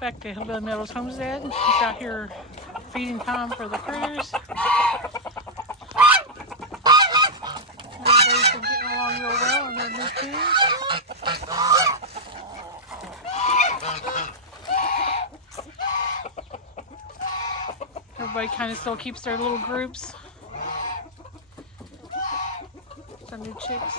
Back to Hillbilly Meadows Homestead. He's out here feeding time for the critters. Everybody's been getting along real well in their new pen. Everybody kind of still keeps their little groups. Some new chicks.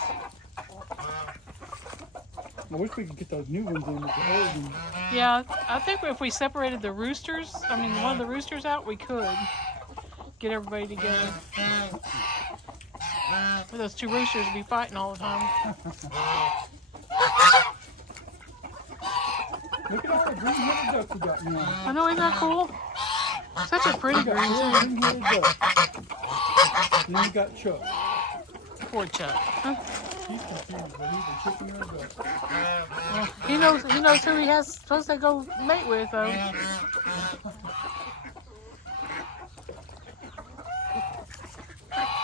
I wish we could get those new ones in with the old ones. Yeah, I think if we separated the roosters, one of the roosters out, we could get everybody together. But those two roosters would be fighting all the time. Look at all the green-headed ducks we got now. I know, isn't that cool? Such a pretty green too. Green-headed ducks. Then we got Chuck. Poor Chuck. Huh? He's confused, but he's a chicken or a duck. Well, he knows who he has supposed to go mate with though.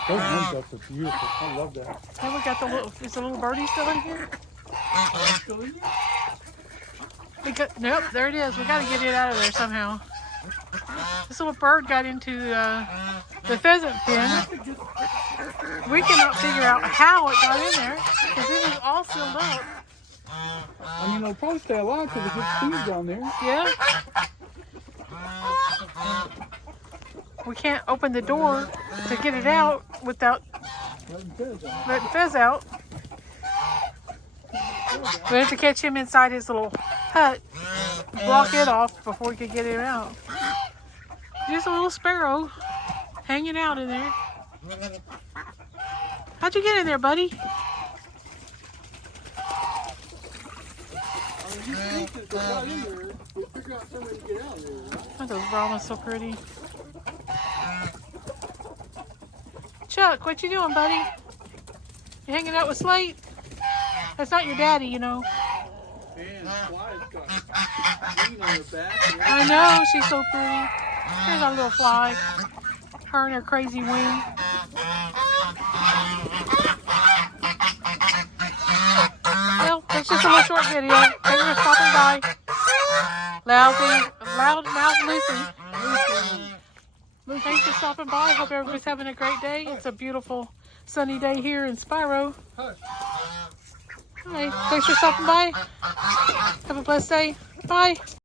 Those hen ducks are beautiful. I love that. Hey, we got is the little birdie still in here? Still in here? Nope, there it is. We got to get it out of there somehow. This little bird got into the pheasant pen. We cannot figure out how it got in there because it was all sealed up. I mean, they'll probably stay alive because it gets food down there. Yeah. We can't open the door to get it out without letting Fez out. We have to catch him inside his little hut, block it off before we could get him out. Just a little sparrow hanging out in there. How'd you get in there, buddy? Aren't those Brahmas so pretty? Chuck, what you doing, buddy? You hanging out with Slate? That's not your daddy, you know. I know, she's so pretty. There's our little fly. Her and her crazy wing. Well, it's just a little short video. Thanks for stopping by. Loudmouth Lucy. Thanks for stopping by. Hope everybody's having a great day. It's a beautiful sunny day here in Spiro. Hi. Thanks for stopping by. Have a blessed day. Bye.